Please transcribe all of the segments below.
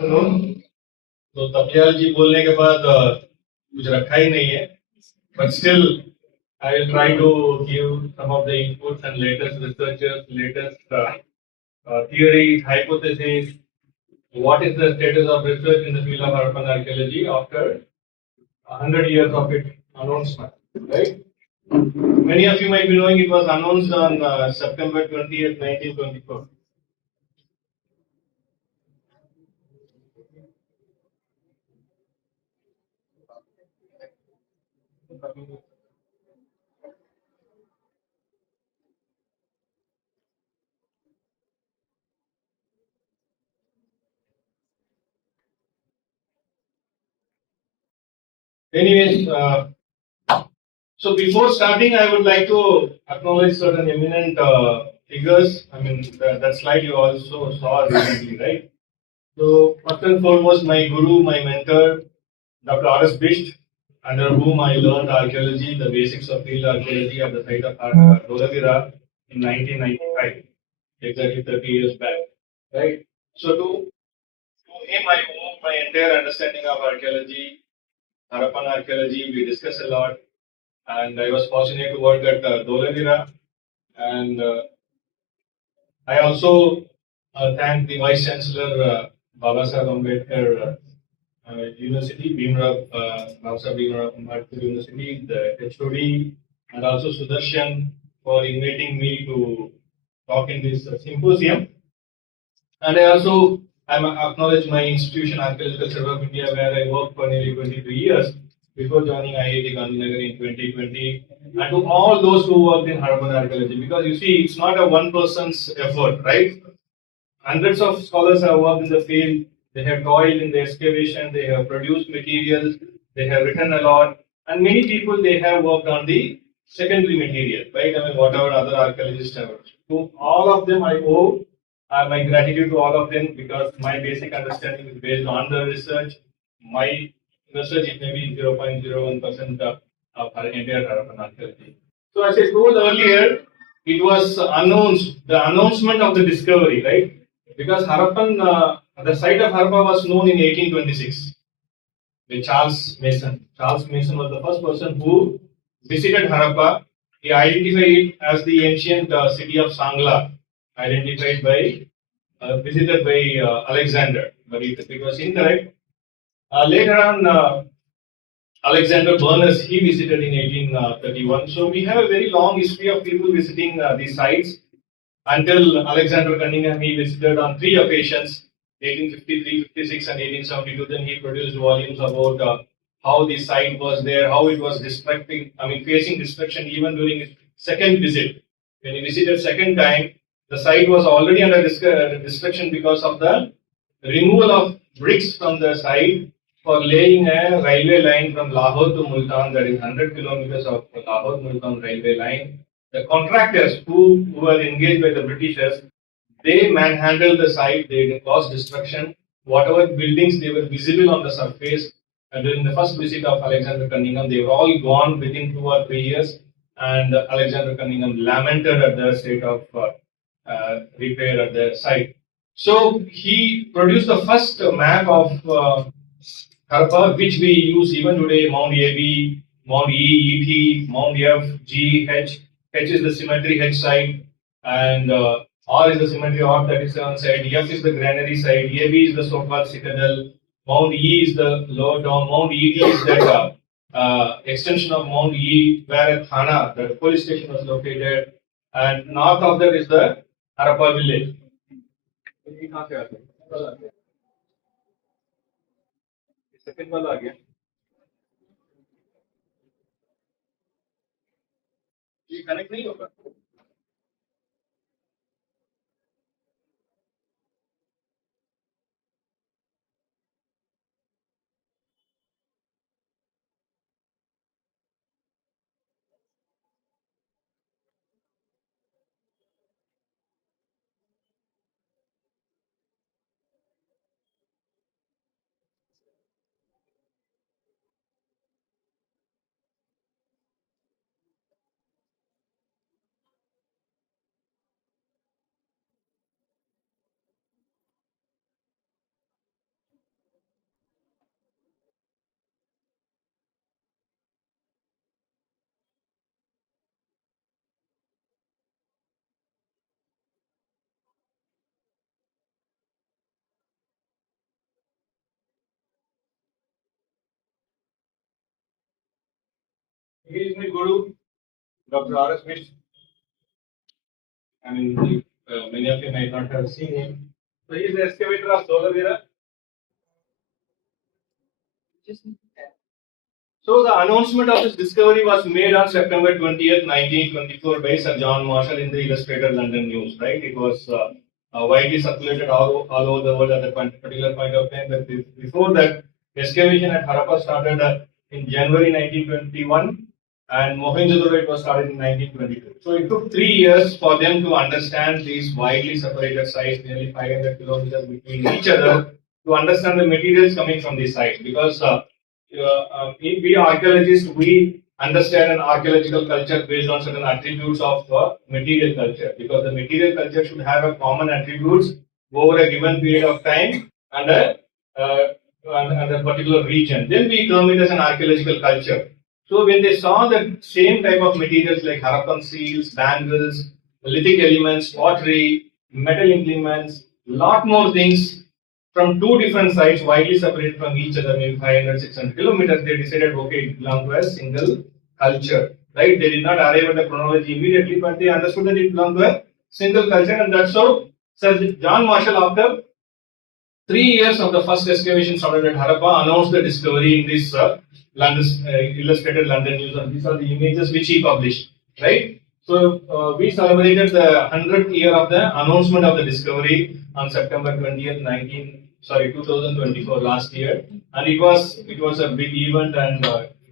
Hello. तो तबियालजी बोलने के बाद कुछ रखा ही नहीं है, but still I will try to give some of the inputs and latest researchers, latest theories, hypotheses. What is the status of research in the field of Harappan archaeology after 100 years of its announcement? Right? Many of you might be knowing it was announced on September 20th, 1924. Anyways, so before starting, I would like to acknowledge certain eminent figures. I mean, that slide you also saw recently, right? So first and foremost, my guru, my mentor, Dr. R.S. Bisht, under whom I learned archaeology, the basics of field archaeology at the site of Dholavira in 1995, exactly 30 years back, right? So to him, I owe my entire understanding of archaeology, Harappan archaeology. We discuss a lot, and I was fortunate to work at Dholavira, and I also thank the Vice Chancellor Babasaheb Ambedkar University, Bhimrao, Babasaheb Bhimrao Ambedkar University, the HOD, and also Sudarshan for inviting me to talk in this symposium. And I also acknowledge my institution, Archaeological Survey of India, where I worked for nearly 23 years before joining IIT Gandhinagar in 2020, and to all those who worked in Harappan archaeology. Because you see, it's not a one person's effort, right? Hundreds of scholars have worked in the field. They have toiled in the excavation. They have produced materials. They have written a lot, and many people they have worked on the secondary material, right? I mean, whatever other archaeologists have. To all of them, I owe my gratitude to all of them because my basic understanding is based on the research. My research is maybe 0.01% of our entire Harappan archaeology. So, as I told earlier, it was announced, the announcement of the discovery, right? Because Harappan, the site of Harappa was known in 1826 by Charles Mason. Charles Mason was the first person who visited Harappa. He identified it as the ancient city of Sangla, identified by, visited by Alexander, but it was incorrect. Later on, Alexander Burness, he visited in 1831. So we have a very long history of people visiting these sites until Alexander Cunningham, he visited on three occasions, 1853, 56, and 1872. Then he produced volumes about how the site was there, how it was facing destruction even during his second visit. When he visited second time, the site was already under destruction because of the removal of bricks from the site for laying a railway line from Lahore to Multan, that is 100 kilometers of Lahore-Multan railway line. The contractors who were engaged by the Britishers, they manhandled the site, they caused destruction. Whatever buildings they were visible on the surface during the first visit of Alexander Cunningham, they were all gone within 2 or 3 years. And Alexander Cunningham lamented at the state of repair at the site. So he produced the first map of Harappa, which we use even today, Mount AB, Mount E, ET, Mount F, G, H. H is the cemetery H site, and R is the cemetery R37 site, F is the granary site, AB is the so-called citadel, Mount E is the lower town, Mount ET is that extension of Mount E where a Thana, the police station was located, and north of that is the Harappa village. Second वाला आ गया ये connect नहीं होगा He is my guru, Dr. R.S. Mish. I mean, many of you might not have seen him. So he is the excavator of Dholavira. So the announcement of this discovery was made on September 20th, 1924 by Sir John Marshall in the Illustrated London News, right? It was widely circulated all over the world at that particular point of time. But before that, excavation at Harappa started in January 1921 and Mohenjo-daro it was started in 1922. So it took 3 years for them to understand these widely separated sites, nearly 500 kilometers between each other, to understand the materials coming from these sites because we archaeologists, we understand an archaeological culture based on certain attributes of material culture because the material culture should have a common attributes over a given period of time and uh, and a particular region. Then we term it as an archaeological culture. So when they saw the same type of materials like Harappan seals, bangles, lithic elements, pottery, metal implements, lot more things from two different sites, widely separated from each other, maybe 500, 600 kilometers, they decided, okay, it belonged to a single culture, right? They did not arrive at the chronology immediately, but they understood that it belonged to a single culture, and that's how Sir John Marshall, after 3 years of the first excavation started at Harappa, announced the discovery in this London, Illustrated London News, and these are the images which he published, right? So we celebrated the 100th year of the announcement of the discovery on September 20th, 2024 last year, and it was a big event, and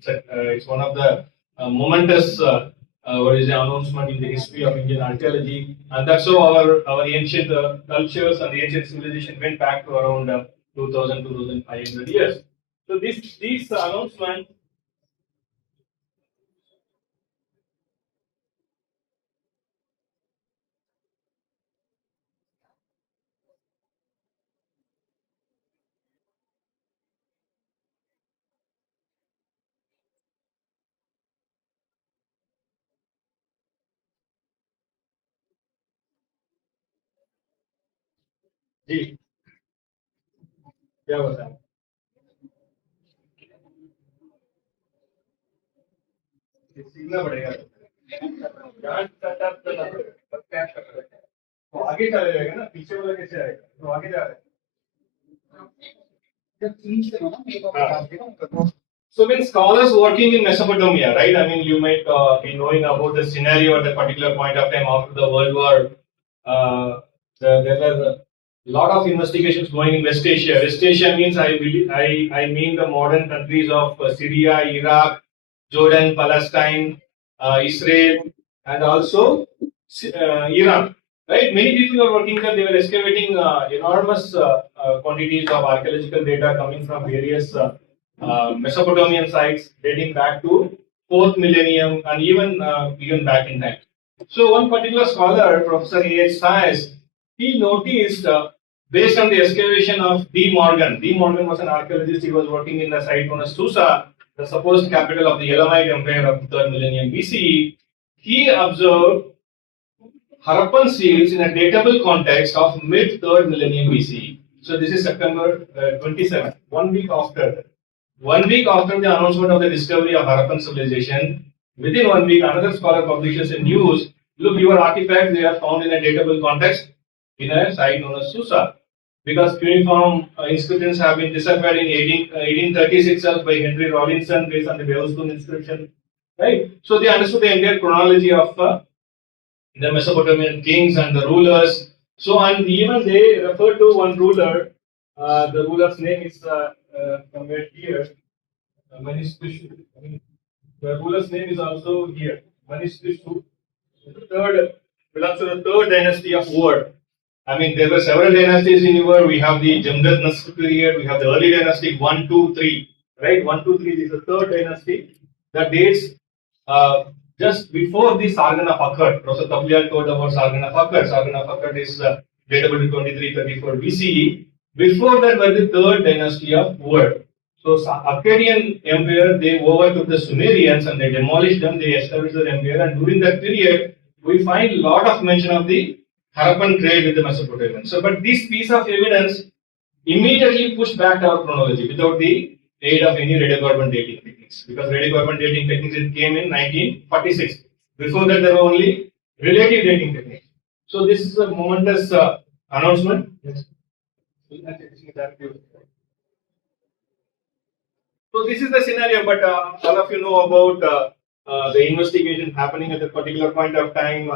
it's one of the momentous announcement in the history of Indian archaeology, and that's how our ancient cultures and the ancient civilization went back to around 2,500 years. So this announcement. जी क्या बताएं सीखना पड़ेगा यार setup करना पड़ेगा सब catch करना पड़ेगा तो आगे चले जाएगा ना पीछे वाला कैसे आएगा तो आगे जा रहा है So when scholars working in Mesopotamia, right? I mean, you might be knowing about the scenario at a particular point of time after the World War. There were a lot of investigations going in West Asia. West Asia means I mean the modern countries of Syria, Iraq, Jordan, Palestine, Israel, and also Iran. Right, many people are working there. They were excavating enormous quantities of archaeological data coming from various Mesopotamian sites dating back to 4th millennium and even back in time. So one particular scholar, Professor A.H. Sayers, he noticed based on the excavation of D. Morgan. D. Morgan was an archaeologist. He was working in the site known as Susa, the supposed capital of the Elamite Empire of the 3rd millennium BCE. He observed Harappan seals in a datable context of mid 3rd millennium BCE. So this is September 27th, 1 week after. 1 week after the announcement of the discovery of Harappan civilization, within 1 week, another scholar publishes a news. Look, your artifacts, they are found in a datable context in a site known as Susa. Because cuneiform inscriptions have been deciphered in 1830s itself by Henry Rawlinson based on the Beaustone inscription. Right? So they understood the entire chronology of the Mesopotamian kings and the rulers. So, and even they refer to one ruler. The ruler's name is somewhere here. Manispishu. I mean, the ruler's name is also here. Manispishu. The third belongs to the 3rd dynasty of Ur. I mean, there were several dynasties in Ur. We have the Jamgat period. We have the early dynasty 1, 2, 3. Right, 1, 2, 3 is the 3rd dynasty. That dates just before the Sargana occurred. Professor Tabliar told about Sargana occurred. Sargana occurred is datable to 2334 BCE. Before that was the 3rd dynasty of Ur. So Akkadian Empire, they overtook the Sumerians and they demolished them. They established their empire, and during that period, we find a lot of mention of the Harappan trade with the Mesopotamians. So, but this piece of evidence immediately pushed back our chronology without the aid of any radiocarbon dating techniques, because radiocarbon dating techniques it came in 1946. Before that, there were only relative dating techniques. So this is a momentous announcement. Yes. So this is the scenario, but all of you know about the investigation happening at a particular point of time.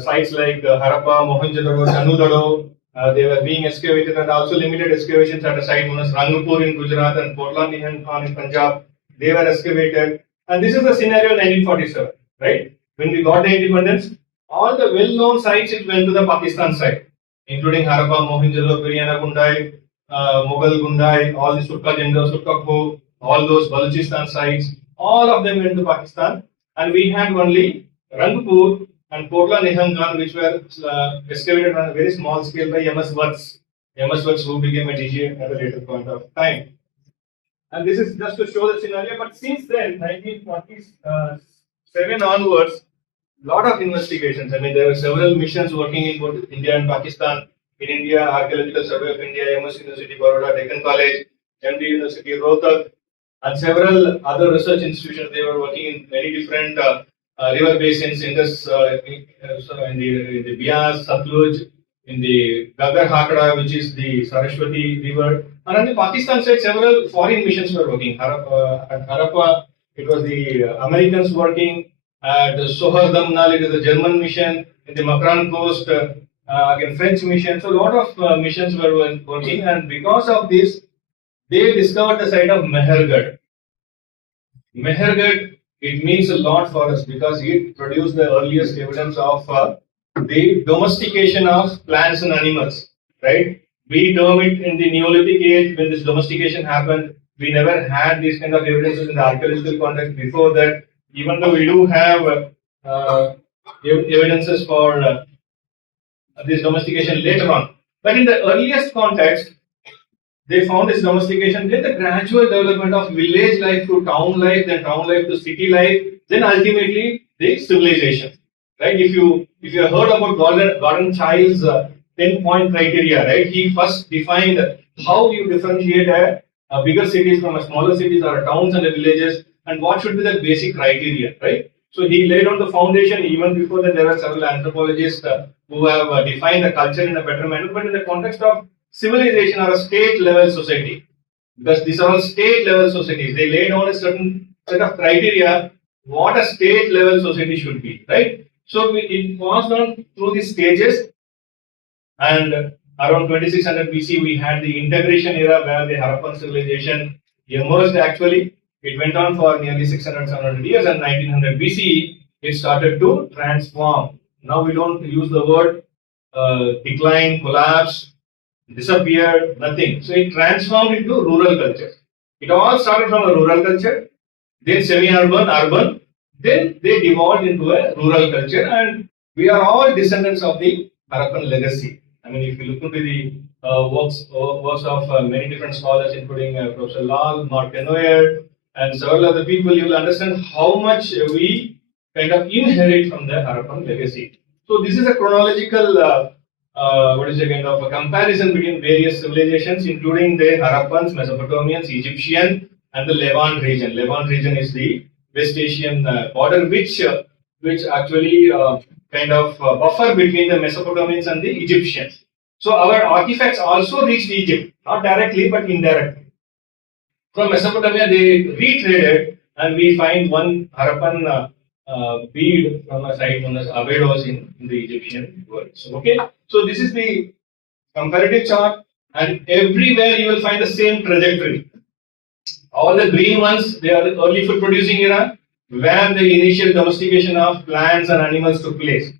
Sites like Harappa, Mohenjo-daro, Chanhu-daro, they were being excavated, and also limited excavations at a site known as Rangpur in Gujarat and Portland in Punjab. They were excavated, and this is the scenario in 1947, right? When we got the independence, all the well-known sites it went to the Pakistan side, including Harappa, Mohenjo-daro, Piriyana Gundai, Mughal Gundai, all the Surka Jenda, Surka Kho, all those Balochistan sites, all of them went to Pakistan, and we had only Rangpur and Kotla Nehangan, which were excavated on a very small scale by MS Watts. MS Watts, who became a DJ at a later point of time. And this is just to show the scenario, but since then, 1947 onwards, lot of investigations. I mean, there were several missions working in both India and Pakistan. In India, Archaeological Survey of India, MS University, Baroda, Deccan College, MD University, Rohtak, and several other research institutions. They were working in many different river basins, Indus, in the Bias, Satluj, in the Gagar Hakra, which is the Saraswati river. And on the Pakistan side, several foreign missions were working. At Harappa, it was the Americans working. At Sohar Damnal, it is the German mission. In the Makran coast, again French mission. So a lot of missions were working, and because of this, they discovered the site of Mehergarh. Mehergarh, it means a lot for us because it produced the earliest evidence of the domestication of plants and animals, right? We term it in the Neolithic age when this domestication happened. We never had these kind of evidences in the archaeological context before that, even though we do have evidences for this domestication later on. But in the earliest context, they found this domestication, then the gradual development of village life to town life, then town life to city life, then ultimately the civilization. Right? If you have heard about Gordon Childs' 10-point criteria, right? He first defined how you differentiate a bigger cities from a smaller cities or towns and villages, and what should be the basic criteria, right? So he laid on the foundation. Even before that, there are several anthropologists who have defined the culture in a better manner, but in the context of civilization or a state level society, because these are all state level societies, they lay down a certain set of criteria what a state level society should be, right? So it passed on through these stages, and around 2600 BC we had the integration era where the Harappan civilization emerged. Actually, it went on for nearly 600-700 years, and 1900 BC it started to transform. Now we don't use the word decline, collapse, disappeared, nothing. So it transformed into rural culture. It all started from a rural culture, then semi-urban, urban, then they devolved into a rural culture, and we are all descendants of the Harappan legacy. I mean, if you look into the works of many different scholars, including Professor Lal, Mark Denoyer, and several other people, you will understand how much we kind of inherit from the Harappan legacy. So this is a chronological kind of a comparison between various civilizations, including the Harappans, Mesopotamians, Egyptian, and the Levant region. Levant region is the West Asian border, which actually kind of buffer between the Mesopotamians and the Egyptians. So our artifacts also reached Egypt, not directly but indirectly. From Mesopotamia, they retraded, and we find one Harappan bead from a site known as Abydos in the Egyptian world. So, okay, so this is the comparative chart, and everywhere you will find the same trajectory. All the green ones, they are the early food producing era, where the initial domestication of plants and animals took place.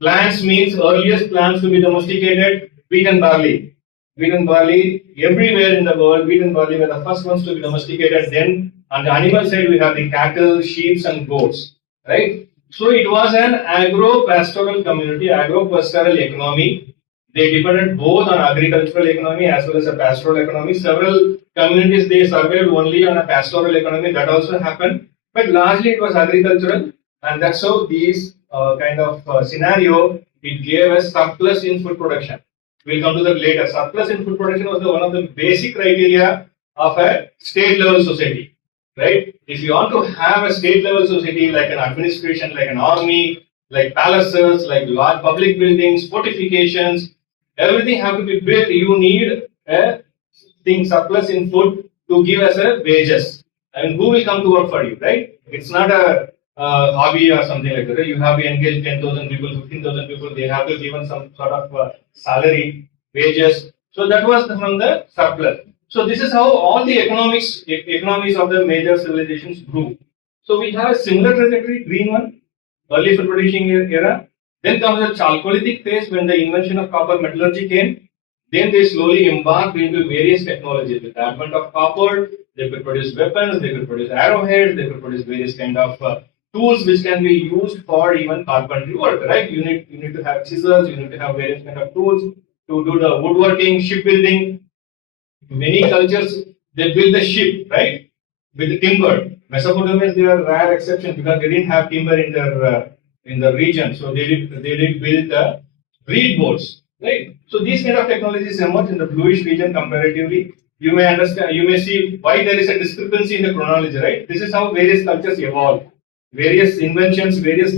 Plants means earliest plants to be domesticated, wheat and barley. Wheat and barley, everywhere in the world, wheat and barley were the first ones to be domesticated. Then on the animal side, we have the cattle, sheep, and goats. Right? So it was an agro-pastoral community, agro-pastoral economy. They depended both on agricultural economy as well as a pastoral economy. Several communities, they survived only on a pastoral economy. That also happened. But largely it was agricultural, and that's how these kind of scenario, it gave us surplus in food production. We'll come to that later. Surplus in food production was one of the basic criteria of a state level society, right? If you want to have a state level society like an administration, like an army, like palaces, like large public buildings, fortifications, everything have to be built. You need a thing surplus in food to give as a wages. I mean, who will come to work for you, right? It's not a hobby or something like that. Right? You have to engage 10,000 people, 15,000 people. They have to give some sort of salary, wages. So that was from the surplus. So this is how all the economies of the major civilizations grew. So we have a similar trajectory, green one, early food producing era. Then comes the Chalcolithic phase when the invention of copper metallurgy came. Then they slowly embarked into various technologies. With the advent of copper, they could produce weapons, they could produce arrowheads, they could produce various kind of tools which can be used for even carpentry work. Right? You need to have chisels, you need to have various kind of tools to do the woodworking, shipbuilding. Many cultures they build the ship, right, with the timber. Mesopotamians they are rare exception because they didn't have timber in the region, so they did build the reed boats, right? So these kind of technologies emerge in the bluish region comparatively. You may understand, you may see why there is a discrepancy in the chronology, right? This is how various cultures evolve. Various inventions, various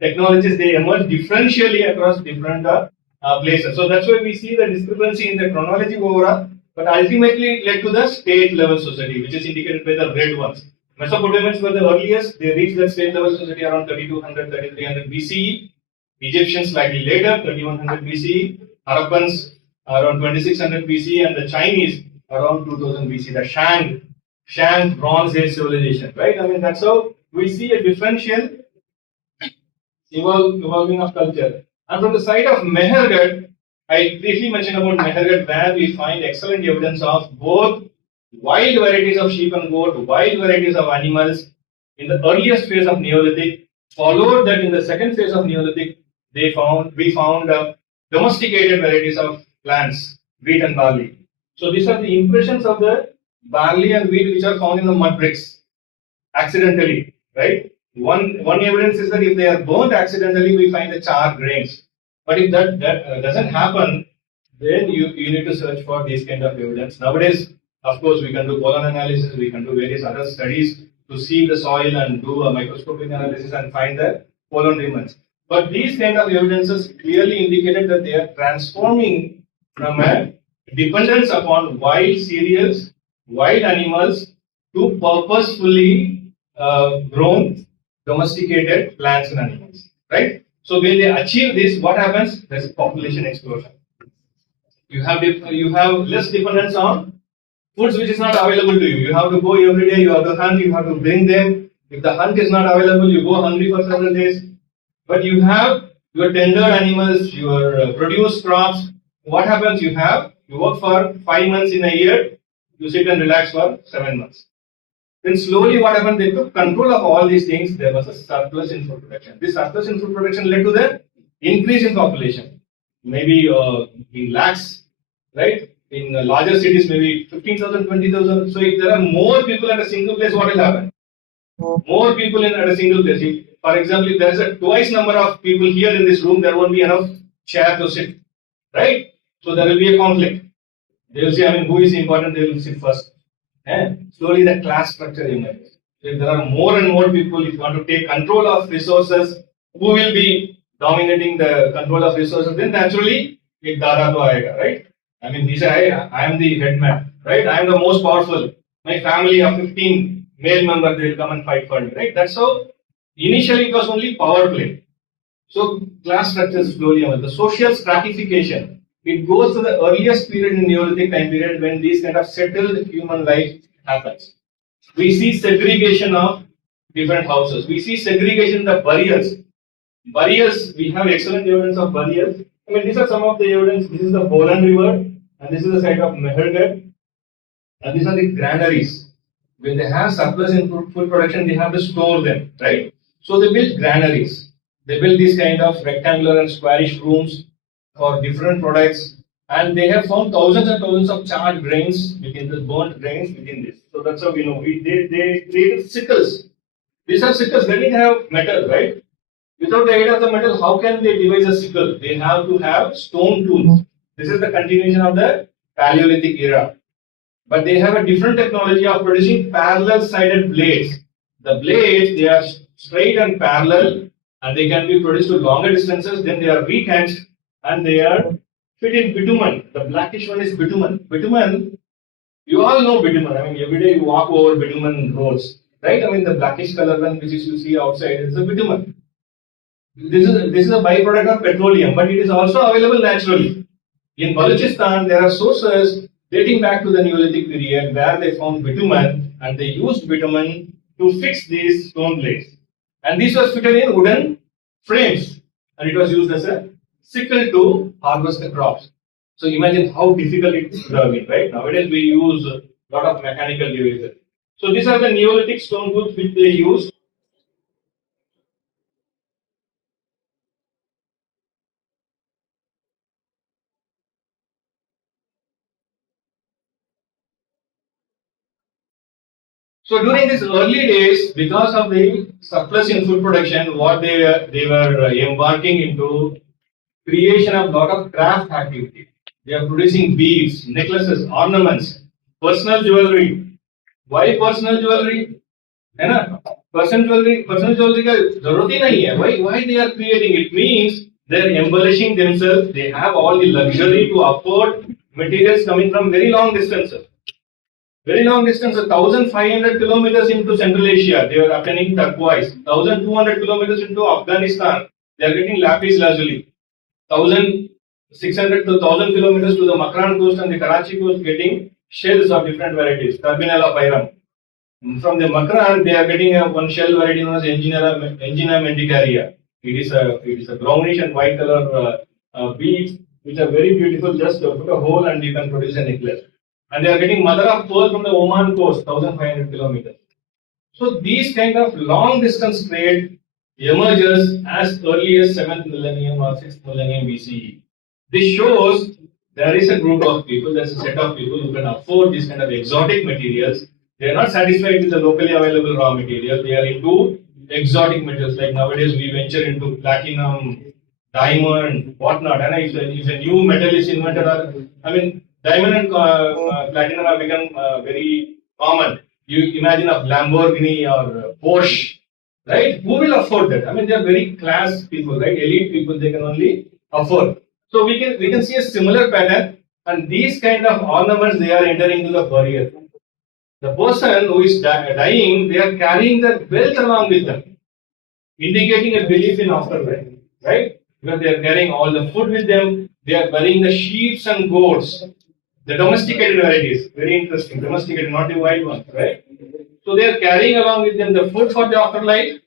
technologies, they emerge differentially across different places. So that's why we see the discrepancy in the chronology overall, but ultimately it led to the state level society, which is indicated by the red ones. Mesopotamians were the earliest, they reached that state level society around 3200, 3300 BCE. Egyptians slightly later, 3100 BCE. Harappans around 2600 BCE, and the Chinese around 2000 BC. The Shang Bronze Age civilization, right? I mean, that's how we see a differential evolving of culture. And from the side of Mehergarh, I briefly mentioned about Mehergarh, where we find excellent evidence of both wild varieties of sheep and goat, wild varieties of animals in the earliest phase of Neolithic. Followed that in the second phase of Neolithic, we found domesticated varieties of plants, wheat and barley. So these are the impressions of the barley and wheat which are found in the mud bricks accidentally, right? One evidence is that if they are burnt accidentally, we find the charred grains. But if that doesn't happen, then you need to search for these kind of evidence. Nowadays, of course, we can do pollen analysis, we can do various other studies to see the soil and do a microscopic analysis and find the pollen remnants. But these kind of evidences clearly indicated that they are transforming from a dependence upon wild cereals, wild animals to purposefully grown domesticated plants and animals, right? So when they achieve this, what happens? There's population explosion. You have less dependence on foods which is not available to you. You have to go every day, you have to hunt, you have to bring them. If the hunt is not available, you go hungry for several days. But you have your tender animals, your produce crops. What happens? You work for 5 months in a year, you sit and relax for 7 months. Then slowly what happened? They took control of all these things. There was a surplus in food production. This surplus in food production led to the increase in population. Maybe in lakhs, right? In larger cities, maybe 15,000, 20,000. So if there are more people at a single place, what will happen? More people at a single place. If, for example, if there is a twice number of people here in this room, there won't be enough chair to sit, right? So there will be a conflict. They will say, I mean, who is important? They will sit first. And slowly the class structure emerges. If there are more and more people, if you want to take control of resources, who will be dominating the control of resources? Then naturally, ek dada to aayega, right? I mean, these are I am the head man, right? I am the most powerful. My family of 15 male members, they will come and fight for me, right? That's how initially it was only power play. So class structures slowly emerge. The social stratification. It goes to the earliest period in Neolithic time period when these kind of settled human life happens. We see segregation of different houses. We see segregation of burials. Burials, we have excellent evidence of burials. I mean, these are some of the evidence. This is the Bolan River, and this is the site of Mehergarh, and these are the granaries. When they have surplus in food production, they have to store them, right? So they build granaries. They build these kind of rectangular and squarish rooms for different products, and they have found thousands and thousands of charred grains within this, burnt grains within this. So that's how we know. They created sickles. These are sickles. They didn't have metal, right? Without the aid of the metal, how can they devise a sickle? They have to have stone tools. This is the continuation of the Paleolithic era. but they have a different technology of producing parallel sided blades. The blades, they are straight and parallel, and they can be produced to longer distances. Then they are retensed and they are fit in bitumen. The blackish one is bitumen. Bitumen, you all know bitumen. I mean, every day you walk over bitumen roads, right? I mean, the blackish color one which is you see outside is a bitumen. This is a byproduct of petroleum, but it is also available naturally. In Balochistan, there are sources dating back to the Neolithic period where they found bitumen and they used bitumen to fix these stone blades. And these were fitted in wooden frames and it was used as a sickle to harvest the crops. So imagine how difficult it would have been, right? Nowadays we use a lot of mechanical devices. So these are the Neolithic stone tools which they used. So during these early days, because of the surplus in food production, what they were embarking into creation of lot of craft activity. They are producing beads, necklaces, ornaments, personal jewelry. Why personal jewelry? है ना? Personal jewelry का जरूरत ही नहीं है. Why they are creating? It means they are embellishing themselves. They have all the luxury to afford materials coming from very long distances. Very long distance, 1,500 kilometers into Central Asia, they are obtaining turquoise. 1,200 kilometers into Afghanistan, they are getting lapis lazuli. 1,600 to 1,000 kilometers to the Makran coast and the Karachi coast, getting shells of different varieties. Turbinella pyram. From the Makran, they are getting one shell variety known as Engina mendicaria. It is a brownish and white color beads, which are very beautiful. Just put a hole and you can produce a necklace. And they are getting mother of pearl from the Oman coast, 1,500 kilometers. So these kind of long distance trade emerges as early as 7th millennium or 6th millennium BCE. This shows there is a group of people, there's a set of people who can afford these kind of exotic materials. They are not satisfied with the locally available raw material. They are into exotic materials. Like nowadays we venture into platinum, diamond, whatnot. And if a new metal is invented, I mean, diamond and platinum have become very common. You imagine a Lamborghini or Porsche, right? Who will afford that? I mean, they are very class people, right? Elite people, they can only afford. So we can see a similar pattern, and these kind of ornaments they are entering into the burial. The person who is dying, they are carrying their wealth along with them, indicating a belief in afterlife, right? Because they are carrying all the food with them, they are burying the sheep and goats, the domesticated varieties, very interesting, domesticated, not the wild ones, right? So they are carrying along with them the food for the afterlife,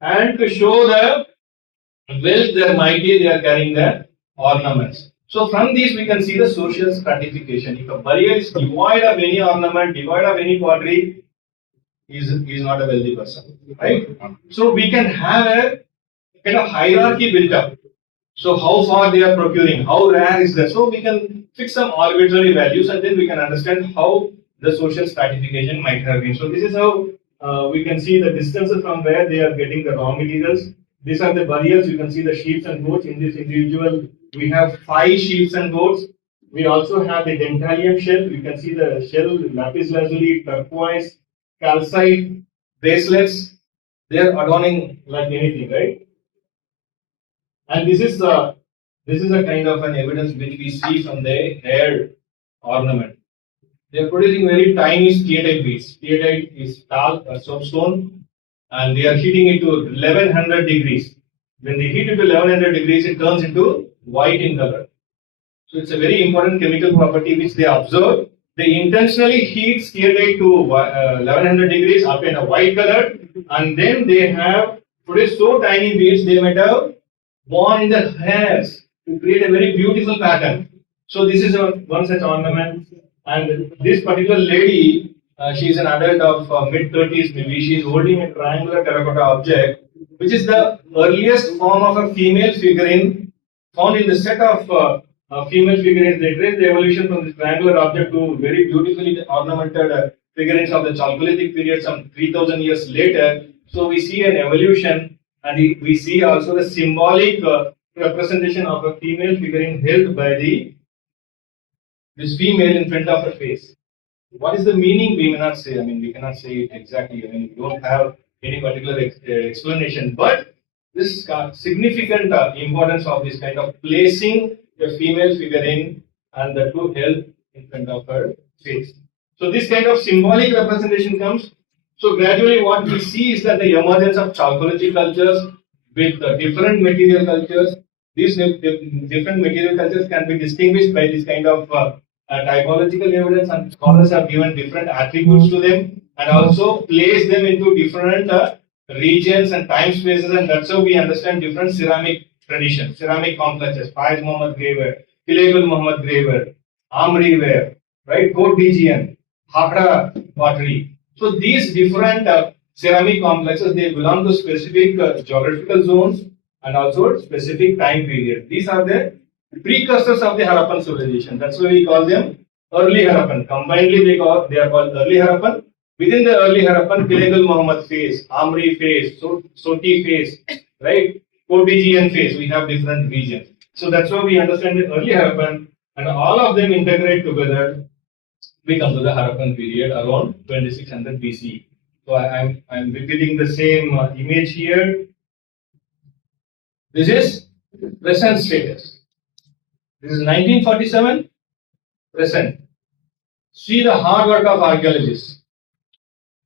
and to show the wealth they are mighty, they are carrying the ornaments. So from these we can see the social stratification. If a burial is devoid of any ornament, devoid of any pottery, is not a wealthy person, right? So we can have a kind of hierarchy built up. So how far they are procuring, how rare is that? So we can fix some arbitrary values and then we can understand how the social stratification might have been. So this is how we can see the distances from where they are getting the raw materials. These are the burials. You can see the sheep and goats. In this individual, we have 5 sheep and goats. We also have the dentalium shell. You can see the shell, lapis lazuli, turquoise, calcite, bracelets. They are adorning like anything, right? And this is a kind of an evidence which we see from the hair ornament. They are producing very tiny steatite beads. Steatite is talc, soapstone, and they are heating it to 1100 degrees. When they heat it to 1100 degrees, it turns into white in color. So it's a very important chemical property which they observe. They intentionally heat steatite to 1100 degrees, obtain a white color, and then they have produced so tiny beads they might have worn in their hairs to create a very beautiful pattern. So this is one such ornament. And this particular lady, she is an adult of mid-30s maybe. She is holding a triangular terracotta object, which is the earliest form of a female figurine found in the set of female figurines. They trace the evolution from this triangular object to very beautifully ornamented figurines of the Chalcolithic period some 3000 years later. So we see an evolution, and we see also the symbolic representation of a female figurine held by this female in front of her face. What is the meaning? We may not say. I mean, we cannot say it exactly. I mean, we don't have any particular explanation. But this significant importance of this kind of placing a female figure in and the two held in front of her face. So this kind of symbolic representation comes. So gradually, what we see is that the emergence of chalcology cultures with different material cultures. These different material cultures can be distinguished by this kind of typological evidence, and scholars have given different attributes to them and also place them into different regions and time spaces, and that's how we understand different ceramic traditions, ceramic complexes, Faiz Muhammad Graver, Filegul Muhammad Graver, Amri ware, right, Cote d'Ivoire, Hakra pottery. So these different ceramic complexes, they belong to specific geographical zones and also specific time period. These are the precursors of the Harappan civilization. That's why we call them early Harappan. Combinedly, they are called early Harappan. Within the early Harappan, Pilegul Muhammad phase, Amri phase, Soti phase, right, Cote d'Ivoire phase, we have different regions. So that's why we understand the early Harappan, and all of them integrate together. We come to the Harappan period around 2600 BC. So I'm repeating the same image here. This is present status. This is 1947, present. See the hard work of archaeologists.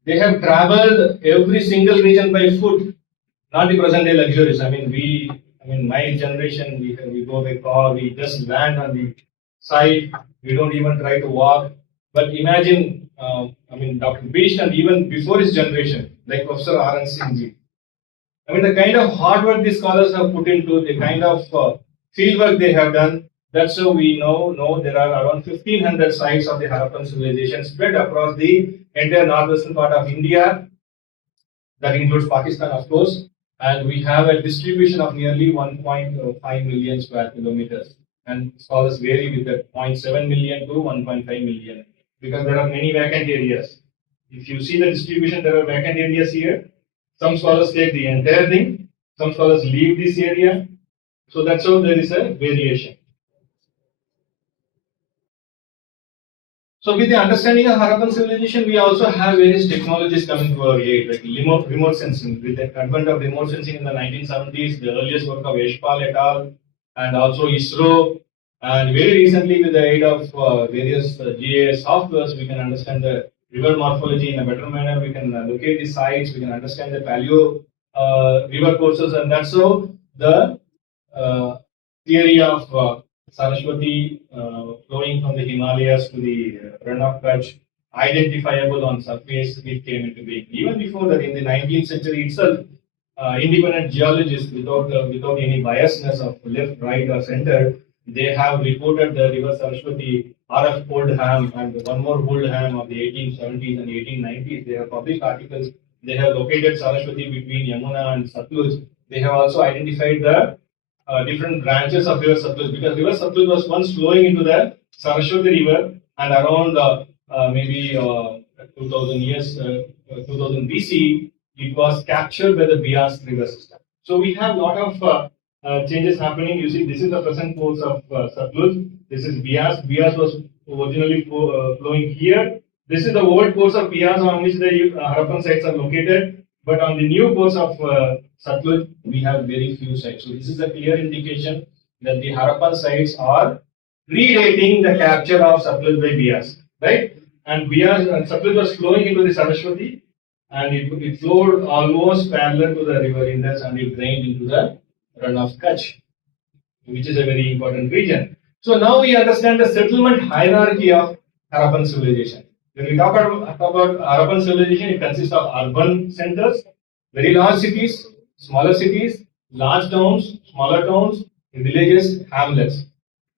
They have traveled every single region by foot, not the present day luxuries. I mean, my generation, we go by car, we just land on the site, we don't even try to walk. But imagine, Dr. Bish and even before his generation, like Professor R. N. Singh. I mean, the kind of hard work these scholars have put into, the kind of field work they have done, that's how we know there are around 1500 sites of the Harappan civilization spread across the entire northwestern part of India. That includes Pakistan, of course. And we have a distribution of nearly 1.5 million square kilometers. And scholars vary with that 0.7 million to 1.5 million because there are many vacant areas. If you see the distribution, there are vacant areas here. Some scholars take the entire thing, some scholars leave this area. So that's how there is a variation. So with the understanding of Harappan civilization, we also have various technologies coming to our aid, like remote sensing. With the advent of remote sensing in the 1970s, the earliest work of Yashpal et al., and also ISRO, and very recently with the aid of various GIS softwares, we can understand the river morphology in a better manner. We can locate the sites, we can understand the paleo river courses, and that's how the theory of Saraswati flowing from the Himalayas to the run of Kutch, identifiable on surface, it came into being. Even before that, in the 19th century itself, independent geologists, without any biasness of left, right, or center, they have reported the river Saraswati, R.F. Oldham, and one more Oldham of the 1870s and 1890s. They have published articles. They have located Saraswati between Yamuna and Satluj. They have also identified the different branches of river Satluj, because river Satluj was once flowing into the Saraswati river, and around maybe 2000 years, 2000 BC, it was captured by the Bias river system. So we have a lot of changes happening. You see, this is the present course of Satluj. This is Bias. Bias was originally flowing here. This is the old course of Bias on which the Harappan sites are located. But on the new course of Satluj, we have very few sites. So this is a clear indication that the Harappan sites are predating the capture of Satluj by Bias, right? And Satluj was flowing into the Saraswati, and it flowed almost parallel to the river Indus, and it drained into the run of Kutch, which is a very important region. So now we understand the settlement hierarchy of Harappan civilization. When we talk about Harappan civilization, it consists of urban centers, very large cities, smaller cities, large towns, smaller towns, villages, hamlets.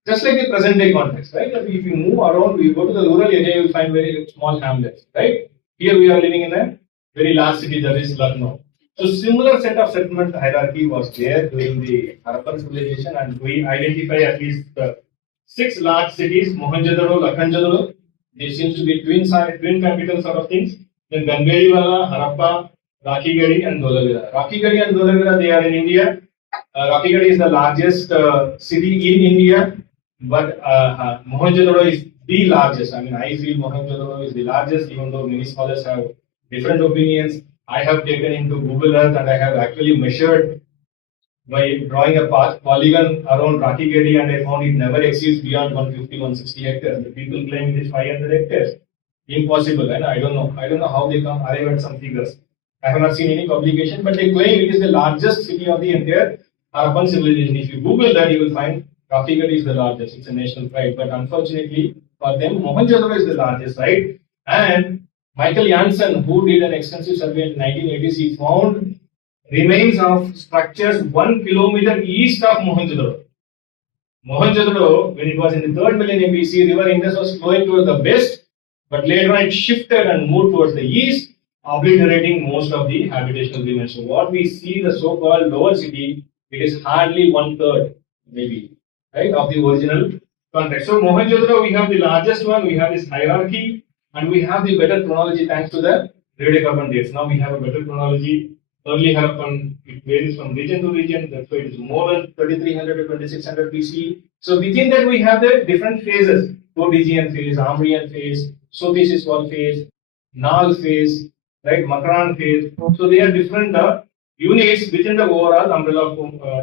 Just like the present day context, right? If you move around, we go to the rural area, you will find very small hamlets, right? Here we are living in a very large city, that is Lucknow. So similar set of settlement hierarchy was there during the Harappan civilization, and we identify at least 6 large cities: Mohenjo-daro, Lakhanjadaro. They seem to be twin capital sort of things. Then Gangeliwala, Harappa, Rakhigarhi, and Dholavira. Rakhigarhi and Dholavira, they are in India. Rakhigarhi is the largest city in India, but Mohenjo-daro is the largest. I mean, I feel Mohenjo-daro is the largest, even though many scholars have different opinions. I have taken into Google Earth and I have actually measured by drawing a polygon around Rakigedi, and I found it never exceeds beyond 150, 160 hectares. The people claim it is 500 hectares. Impossible, and I don't know. I don't know how they come arrive at some figures. I have not seen any publication, but they claim it is the largest city of the entire Harappan civilization. If you Google that, you will find Rakigedi is the largest. It's a national pride, but unfortunately for them, Mohenjo-daro is the largest, right? And Michael Janssen, who did an extensive survey in 1980s, he found remains of structures 1 kilometer east of Mohenjo-daro. Mohenjo-daro, when it was in the 3rd millennium BC, river Indus was flowing towards the west, but later on it shifted and moved towards the east, obliterating most of the habitational remains. So what we see, the so-called lower city, it is hardly 1/3, maybe, right, of the original context. So Mohenjo-daro, we have the largest one, we have this hierarchy, and we have the better chronology thanks to the radiocarbon dates. Now we have a better chronology. Early Harappan, it varies from region to region, that's why it is more than 3300 to 2600 BC. So within that we have the different phases, Rhodesian phase, Ambrian phase, Sophis-Iswal phase, Nal phase, right, Makaran phase. So they are different units within the overall umbrella of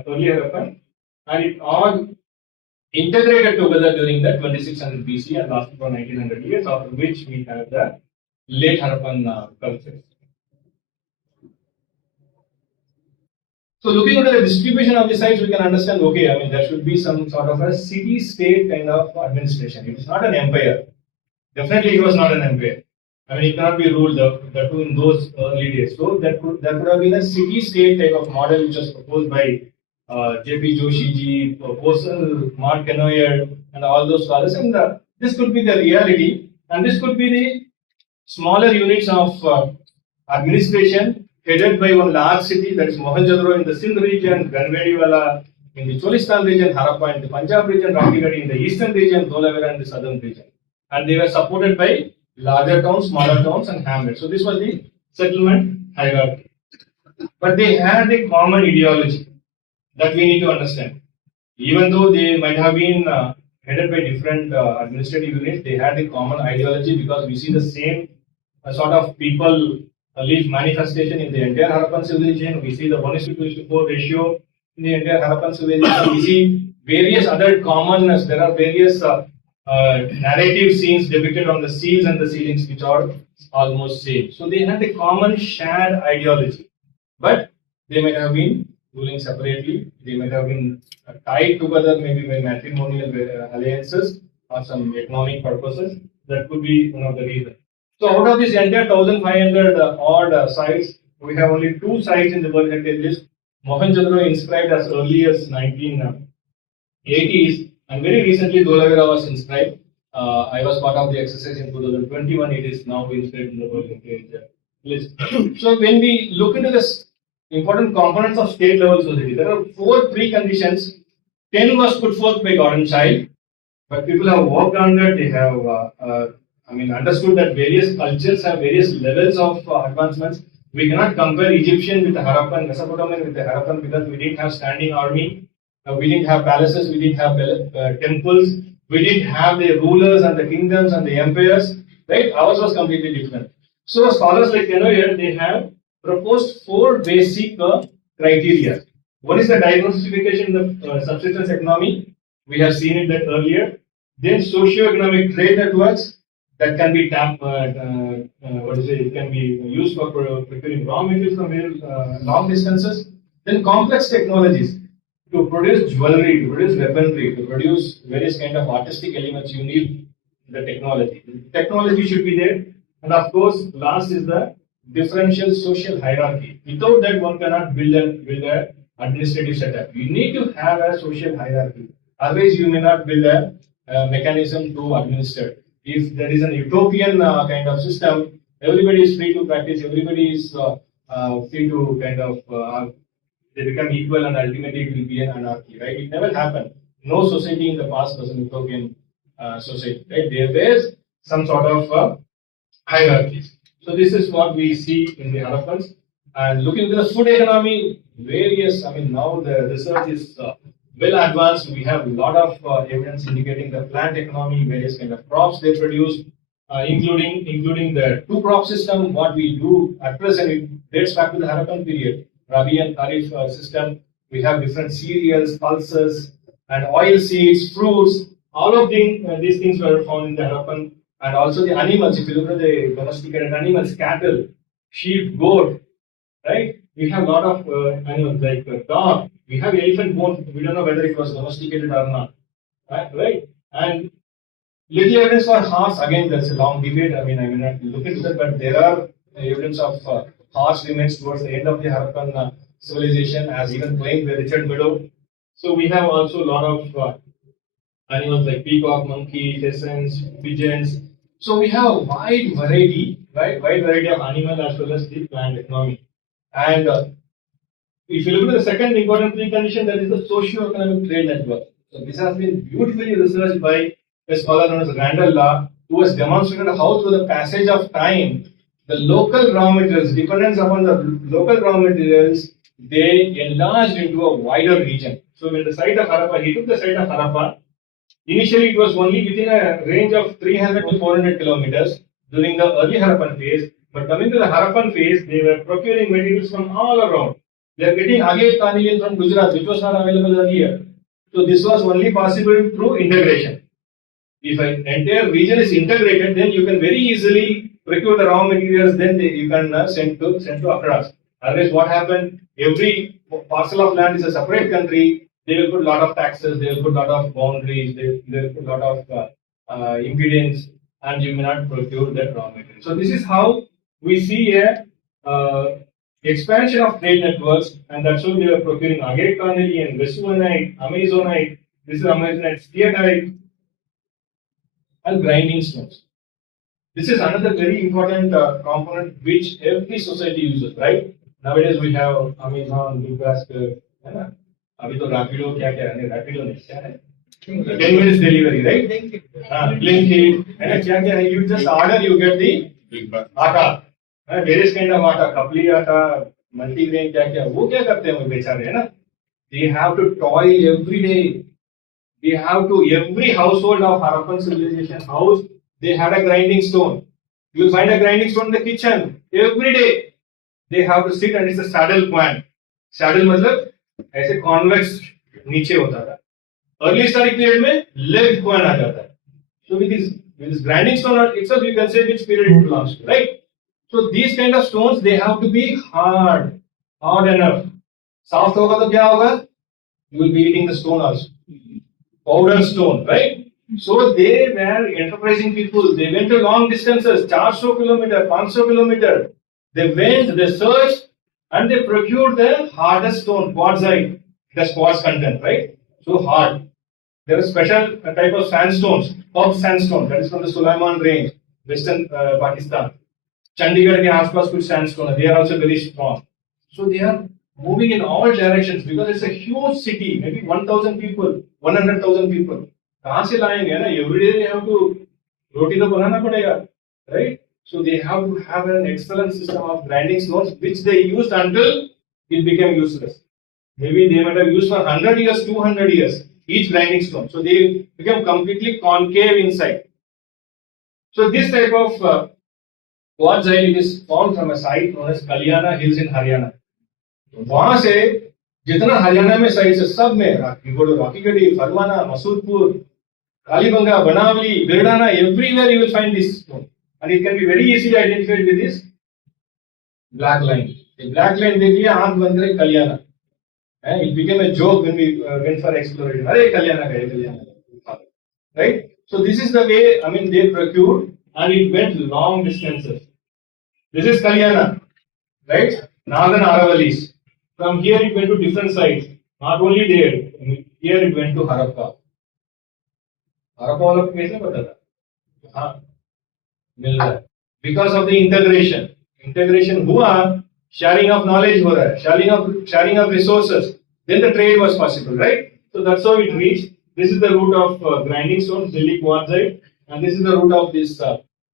early Harappan, and it all integrated together during the 2600 BC and lasted for 1900 years, after which we have the late Harappan culture. So looking at the distribution of the sites, we can understand, okay, I mean, there should be some sort of a city-state kind of administration. It is not an empire. Definitely it was not an empire. I mean, it cannot be ruled the two in those early days. So there could have been a city-state type of model which was proposed by J.P. Joshi ji, Posel, Mark Canoyer, and all those scholars. And this could be the reality, and this could be the smaller units of administration headed by one large city, that is Mohenjo-daro in the Sindh region, Ganvediwala in the Cholistan region, Harappa in the Punjab region, Rakigadi in the eastern region, Dholavira in the southern region. And they were supported by larger towns, smaller towns, and hamlets. So this was the settlement hierarchy. But they had a common ideology that we need to understand. Even though they might have been headed by different administrative units, they had a common ideology, because we see the same sort of people live manifestation in the entire Harappan civilization. We see the 1:2:4 ratio in the entire Harappan civilization. We see various other commonness. There are various narrative scenes depicted on the seals and the ceilings which are almost same. So they had a common shared ideology, but they might have been ruling separately. They might have been tied together, maybe by matrimonial alliances or some economic purposes. That could be one of the reasons. So out of this entire 1500 odd sites, we have only 2 sites in the World Heritage List. Mohenjo-daro inscribed as early as 1980s, and very recently Dholavira was inscribed. I was part of the exercise in 2021. It is now inscribed in the World Heritage List. So when we look into this important components of state level society, there are 4 preconditions. 10 was put forth by Gordon Child, but people have worked on that. They have understood that various cultures have various levels of advancements. We cannot compare Egyptian with the Harappan, Mesopotamian with the Harappan, because we didn't have standing army, we didn't have palaces, we didn't have temples, we didn't have the rulers and the kingdoms and the empires, right? Ours was completely different. So scholars like Canoyer, they have proposed 4 basic criteria. One is the diversification of the subsistence economy. We have seen it that earlier. Then socio-economic trade networks that can be it can be used for procuring raw materials from long distances. Then complex technologies to produce jewelry, to produce weaponry, to produce various kind of artistic elements. You need the technology. The technology should be there, and of course, last is the differential social hierarchy. Without that, one cannot build a administrative setup. You need to have a social hierarchy. Otherwise, you may not build a mechanism to administer. If there is an utopian kind of system, everybody is free to practice, everybody is free to kind of they become equal, and ultimately it will be an anarchy, right? It never happened. No society in the past was an utopian society, right? There was some sort of hierarchies. So this is what we see in the Harappans. And looking at the food economy, various, now the research is well advanced. We have a lot of evidence indicating the plant economy, various kind of crops they produce, including the two crop system. What we do at present, it dates back to the Harappan period, Rabi and Kharif system. We have different cereals, pulses, and oil seeds, fruits. All of these things were found in the Harappan, and also the animals. If you look at the domesticated animals, cattle, sheep, goat, right? We have a lot of animals like dog. We have elephant bone. We don't know whether it was domesticated or not, right? And little evidence for horse. Again, that's a long debate. I may not look into that, but there are evidence of horse remains towards the end of the Harappan civilization, as even claimed by Richard Meadow. So we have also a lot of animals like peacock, monkey, pheasants, pigeons. So we have a wide variety, right? Wide variety of animal as well as the plant economy. And if you look at the second important precondition, that is the socio-economic trade network. So this has been beautifully researched by a scholar known as Randall Law, who has demonstrated how through the passage of time, the local raw materials, dependence upon the local raw materials, they enlarged into a wider region. So when the site of Harappa, he took the site of Harappa. Initially, it was only within a range of 300 to 400 kilometers during the early Harappan phase. But coming to the Harappan phase, they were procuring materials from all around. They are getting agate carnelian from Gujarat, which was not available earlier. So this was only possible through integration. If an entire region is integrated, then you can very easily procure the raw materials. Then you can send to across. Otherwise, what happened? Every parcel of land is a separate country. They will put a lot of taxes. They will put a lot of boundaries. They will put a lot of impedance, and you may not procure that raw material. So this is how we see a expansion of trade networks, and that's why they were procuring agate carnelian, Vesuvanite, Amazonite. This is Amazonite, steatite, and grinding stones. This is another very important component which every society uses, right? Nowadays we have Amazon, Big अभी तो रैपिडो क्या क्या है रैपिडो नहीं क्या है 10 minutes delivery, right? Blinkit, है ना क्या क्या है? You just order, you get the आटा, various kind of आटा, कपली आटा, multigrain क्या क्या, वो क्या करते हैं वो बेचारे, है ना? They have to toil every day. They have to, every household of Harappan civilization house, they had a grinding stone. You will find a grinding stone in the kitchen every day. They have to sit, and it's a saddle point. Saddle मतलब ऐसे convex नीचे होता था. Early historic period में leg coin आ जाता है. So with this grinding stone itself, you can say which period it belongs to, right? So these kind of stones, they have to be hard enough. Soft होगा तो क्या होगा? You will be eating the stone also. Powder stone, right? So they were enterprising people. They went to long distances, 400 kilometers, 500 kilometers. They went, they searched, and they procured the hardest stone, quartzite. That's quartz content, right? So hard. There is special type of sandstones, pop sandstone, that is from the Sulaiman range, western Pakistan. Chandigarh के आसपास कुछ sandstone, they are also very strong. So they are moving in all directions because it's a huge city, maybe 1,000 people, 100,000 people. कहाँ से लाएंगे ना? Every day they have to रोटी तो बनाना पड़ेगा, right? So they have to have an excellent system of grinding stones, which they used until it became useless. Maybe they might have used for 100 years, 200 years, each grinding stone. So they become completely concave inside. So this type of quartzite is found from a site known as Kalyana Hills in Haryana. वहां से जितना हरियाणा में sites है सब में रॉकीगढ़ी, फरवाना, मसूदपुर, कालीबंगा, बनावली, बिरडाना, everywhere you will find this stone. And it can be very easily identified with this black line. The black line देख लिया आंख बंद करे कल्याणा. It became a joke when we went for exploration. अरे कल्याणा गए कल्याणा. Right? So this is the way, I mean, they procured, and it went long distances. This is Kalyana, right? Northern Aravallis. From here it went to different sites. Not only there, here it went to Harappa. Harappa वाला कैसे पता था? हाँ, मिल रहा है. Because of the integration. Integration हुआ, sharing of knowledge हो रहा है, sharing of resources. Then the trade was possible, right? So that's how it reached. This is the route of grinding stone, Delhi quartzite, and this is the route of this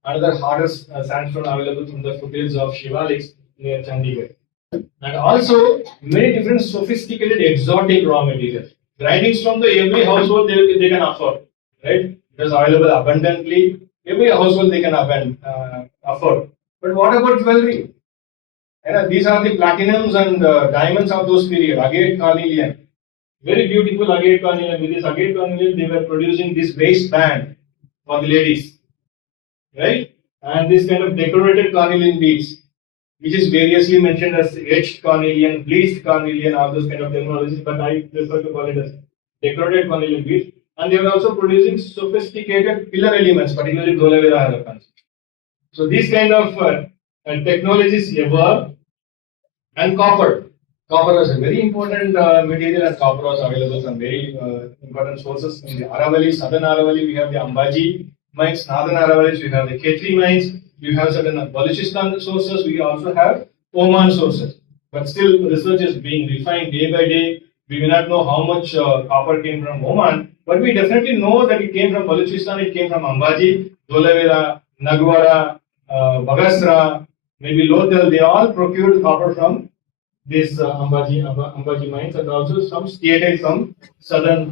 another hardest sandstone available from the foothills of Shivaliks near Chandigarh. And also many different sophisticated exotic raw materials. Grinding stone, the every household they can afford, right? It is available abundantly. Every household they can afford. But what about jewelry? These are the platinums and diamonds of those period. Agate carnelian, very beautiful agate carnelian. With this agate carnelian, they were producing this waistband for the ladies, right? And this kind of decorated carnelian beads, which is variously mentioned as etched carnelian, bleached carnelian, all those kind of terminologies, but I prefer to call it as decorated carnelian beads. And they were also producing sophisticated pillar elements, particularly Dholavira Harappans. So these kind of technologies evolved. And copper. Copper was a very important material, and copper was available from very important sources. In the Aravalli, southern Aravalli, we have the Ambaji mines. Northern Aravalli, we have the Khetri mines. We have certain Balochistan sources. We also have Oman sources. But still, research is being refined day by day. We may not know how much copper came from Oman, but we definitely know that it came from Balochistan, it came from Ambaji, Dholavira, Nagwara, Bagasra, maybe Lothal. They all procured copper from this Ambaji mines, and also some stated from southern